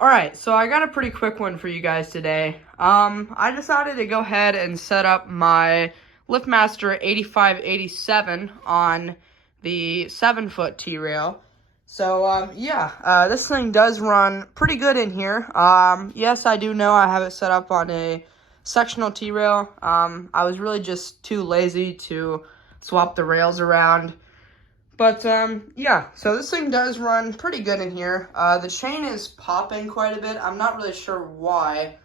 Alright, so I got a pretty quick one for you guys today. I decided to go ahead and set up my LiftMaster 8587 on the 7-foot T-rail. So, this thing does run pretty good in here. Yes, I do know I have it set up on a sectional T-rail. I was really just too lazy to swap the rails around. But, so this thing does run pretty good in here. The chain is popping quite a bit. I'm not really sure why.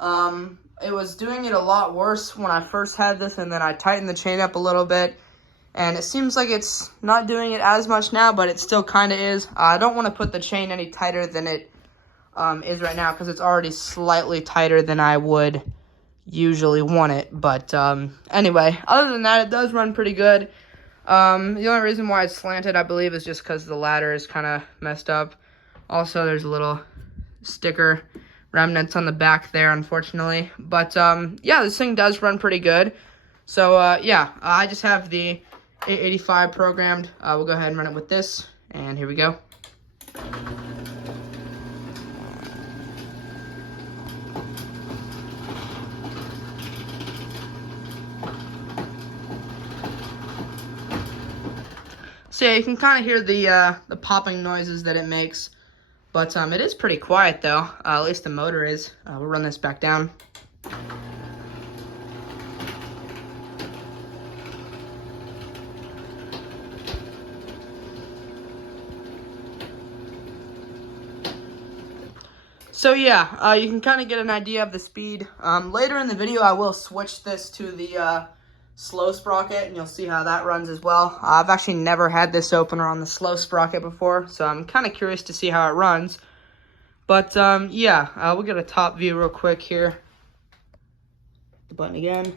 It was doing it a lot worse when I first had this, and then I tightened the chain up a little bit. And it seems like it's not doing it as much now, but it still kind of is. I don't want to put the chain any tighter than it is right now, because it's already slightly tighter than I would usually want it. But anyway, other than that, it does run pretty good. The only reason why it's slanted, I believe, is just because the ladder is kind of messed up. Also, there's a little sticker remnants on the back there, unfortunately. But, this thing does run pretty good. So, I just have the 885 programmed. We'll go ahead and run it with this, and here we go. So yeah, you can kind of hear the popping noises that it makes, but it is pretty quiet though. At least the motor is. We'll run this back down. So yeah, you can kind of get an idea of the speed. Later in the video, I will switch this to the slow sprocket, and you'll see how that runs as well. I've actually never had this opener on the slow sprocket before, so I'm kind of curious to see how it runs. But we'll get a top view real quick here. The button again.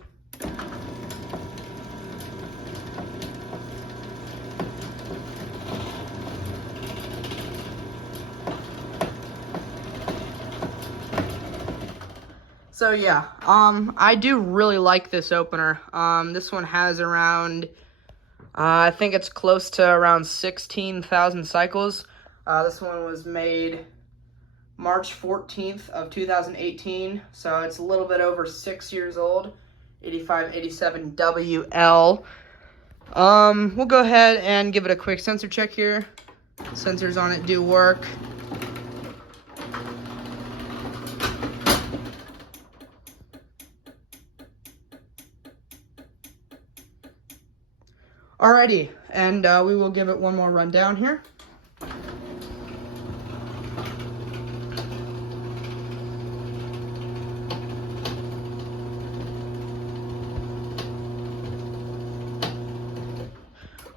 So yeah, I do really like this opener. This one has around, I think it's close to around 16,000 cycles. This one was made March 14th of 2018, so it's a little bit over 6 years old. 8587 WL. We'll go ahead and give it a quick sensor check here. Sensors on it do work. Alrighty, and we will give it one more run down here.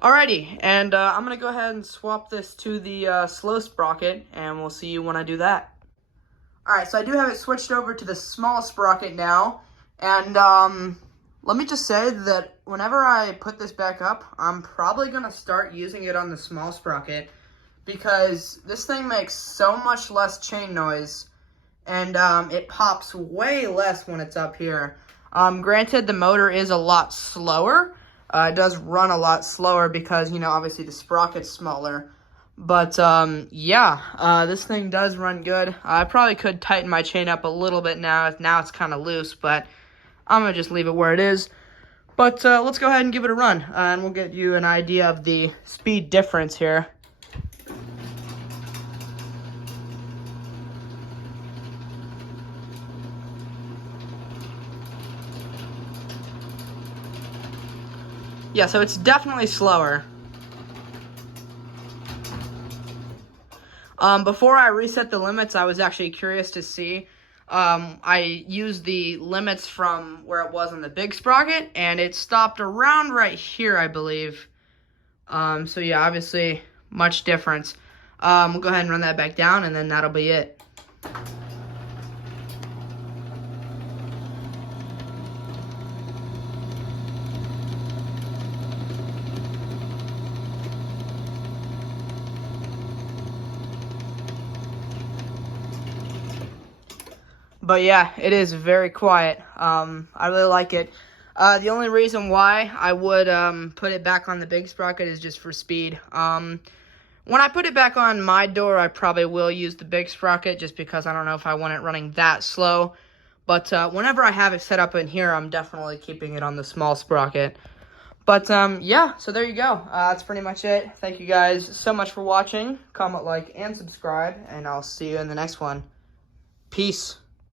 Alrighty, and I'm going to go ahead and swap this to the slow sprocket, and we'll see you when I do that. Alright, so I do have it switched over to the small sprocket now, and let me just say that whenever I put this back up, I'm probably going to start using it on the small sprocket, because this thing makes so much less chain noise, and it pops way less when it's up here. Granted, the motor is a lot slower. It does run a lot slower because, obviously the sprocket's smaller. But, this thing does run good. I probably could tighten my chain up a little bit now. Now it's kind of loose, but I'm going to just leave it where it is. But let's go ahead and give it a run, and we'll get you an idea of the speed difference here. Yeah, so it's definitely slower. Before I reset the limits, I was actually curious to see. I used the limits from where it was on the big sprocket, and it stopped around right here, I believe. So yeah, obviously, much difference. We'll go ahead and run that back down, and then that'll be it. But yeah, it is very quiet. I really like it. The only reason why I would put it back on the big sprocket is just for speed. When I put it back on my door, I probably will use the big sprocket just because I don't know if I want it running that slow. But whenever I have it set up in here, I'm definitely keeping it on the small sprocket. But yeah, so there you go. That's pretty much it. Thank you guys so much for watching. Comment, like, and subscribe, and I'll see you in the next one. Peace.